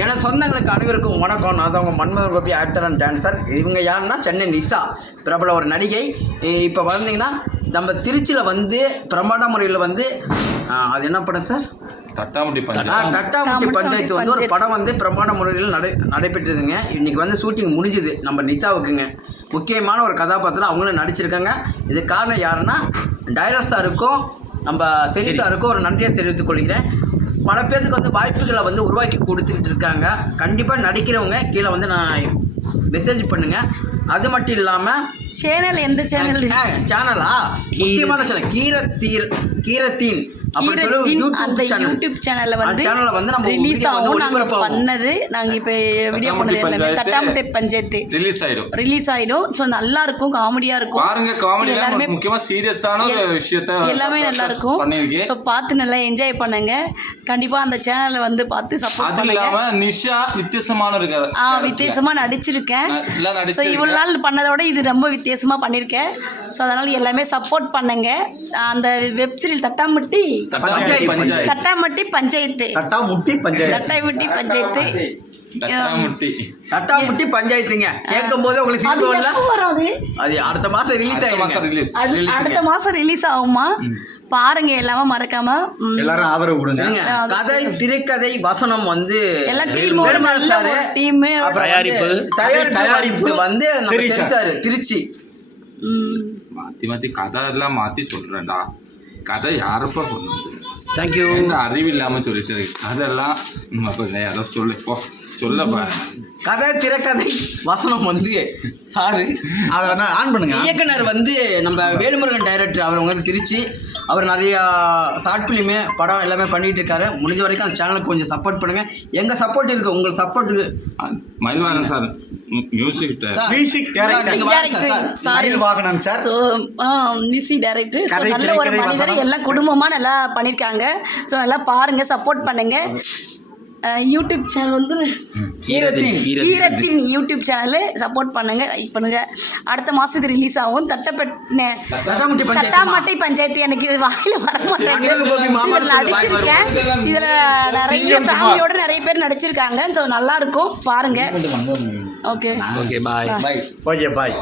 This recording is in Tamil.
எனது சொந்தங்களுக்கு அனைவருக்கும் வணக்கம். நான் தான் உங்கள் Manmadhan Gopi actor and dancer இவங்க யாருன்னா சென்னை நிஷா பிரபல ஒரு நடிகை. இப்போ வந்தீங்கன்னா நம்ம திருச்சியில் வந்து பிரமாண்ட முறையில் வந்து அது என்ன படம் சார்? தட்டாமுட்டி பஞ்சாயத்து. தட்டாமுட்டி பஞ்சாயத்து வந்து ஒரு படம் வந்து பிரமாண்ட முறையில் நடை நடைபெற்றதுங்க. இன்னைக்கு வந்து ஷூட்டிங் முடிஞ்சுது. நம்ம நிஷாவுக்குங்க. முக்கியமான ஒரு கதாபாத்திரம் அவங்களும் நடிச்சிருக்காங்க. இது காரணம் யாருன்னா டைரக்டர் சாருக்கும் நம்ம செரி. சாருக்கும் ஒரு நன்றியை தெரிவித்துக் கொள்கிறேன். பல பேர்த்துக்கு வந்து வாய்ப்புகளை வந்து உருவாக்கி கொடுத்துக்கிட்டு இருக்காங்க. கண்டிப்பாக நடிக்கிறவங்க கீழே வந்து நான் மெசேஜ் பண்ணுங்கள் அது மட்டும் இல்லாமல் சேனல் எந்த சேனல் சேனலா முக்கியமான சேனல் கீரத்தீர் கீரத்தீன். அந்த யூடியூப் சேனல் யூடியூப் சேனல்ல அந்த வந்து சேனல்ல வந்து நம்ம ரிலீஸ் ஆகும் நாங்க. பண்ணது நாங்க இப்ப வீடியோ பண்ணது எல்லாமே தட்டாமுட்டை பஞ்சாயத்து. ரிலீஸ் ஆயிடும். ரிலீஸ் ஆயிடும். ஸோ நல்லா இருக்கும் காமெடியா இருக்கும். பாருங்க So, காமெடி எல்லாருமே முக்கியமா சீரியஸான ஒரு எல்- விஷயத்த எல்லாமே நல்லா இருக்கும் ஸோ பார்த்து நல்லா என்ஜாய் பண்ணுங்க. கண்டிப்பா அந்த சேனலை வந்து பார்த்து சப்போர்ட் பண்ணுங்க. இல்லாம நிஷா வித்தியாசமான இருக்காரு ஆ வித்தியாசமா நடிச்சிருக்கேன். ஸோ நாள் பண்ணதோட இது ரொம்ப வித்தியாசமா பண்ணியிருக்கேன் ஸோ அதனால எல்லாமே சப்போர்ட் பண்ணுங்க. அந்த வெப் சீரியல் தட்டாமட்டி பஞ்சாயத்து தட்டாமட்டி பஞ்சாயத்து. தட்டா முட்டி பஞ்சாயத்து. தட்டாமட்டி பஞ்சாயத்து. தட்டாமுட்டி தட்டா முட்டி. பஞ்சாயத்துங்க. கேட்கும் போது உங்களுக்கு அது சிரிப்பு வரல அடுத்த மாசம் ரிலீஸ் அடுத்த மாசம் ஆயிருக்கு ரிலீஸ் அடு- அடுத்த மாசம் ரிலீஸ் ஆகுமா? பாருங்க எல்லாமே மறக்காம எல்லாரும் ஆதரவு கொடுங்க. கதை திரைக்கதை வசனம் வந்து தயாரிப்பு. வந்து தயாரிப்பு. வந்து திருச்சி. மாத்தி மாத்தி கதை எல்லாம் மாத்தி சொல்றேன்டா. கதை யாரப்பா சொன்னது? தேங்க்யூ அறிவு இல்லாம சொல்லிச்சு அதெல்லாம் அப்ப யாரோ சொல்லு போ. சொல்லப்பா கதை திரைக்கதை வசனம் வந்து சாரு அதை ஆன் பண்ணுங்க. இயக்குனர் வந்து நம்ம வேலுமுருகன் டைரக்டர் அவர் வந்து திருச்சி அவர் நிறையா ஷார்ட் ஃபிலிமு படம் எல்லாமே பண்ணிட்டு இருக்காரு முடிஞ்ச வரைக்கும் அந்த சேனலுக்கு கொஞ்சம் சப்போர்ட் பண்ணுங்க. எங்க சப்போர்ட் இருக்கு? உங்களுக்கு support Mayilvaran sir music music வாங்க சார், ஸோ மியூசிக் டைரக்டர் நல்ல ஒரு மனிதர். எல்லாம் குடும்பமாக நல்லா பண்ணியிருக்காங்க ஸோ நல்லா பாருங்க சப்போர்ட் பண்ணுங்க. அஹ், யூடியூப் சேனல் வந்து கீரத்தின் கீரத்தின் யூடியூப் சேனலு சப்போர்ட் பண்ணுங்க லைக் பண்ணுங்க. அடுத்த மாசத்துக்கு ரிலீஸ் ஆகும். தட்டப்பட்ட தட்டாமுட்டி பஞ்சாயத்து எனக்கு இது வாயில வர மாட்டேங்குது. இதுல நடிச்சிருக்கேன். இதுல நிறைய. ஃபேமிலியோட நிறைய பேர் நடிச்சிருக்காங்க. ஸோ நல்லா இருக்கும். பாருங்க. Okay okay bye bye okay bye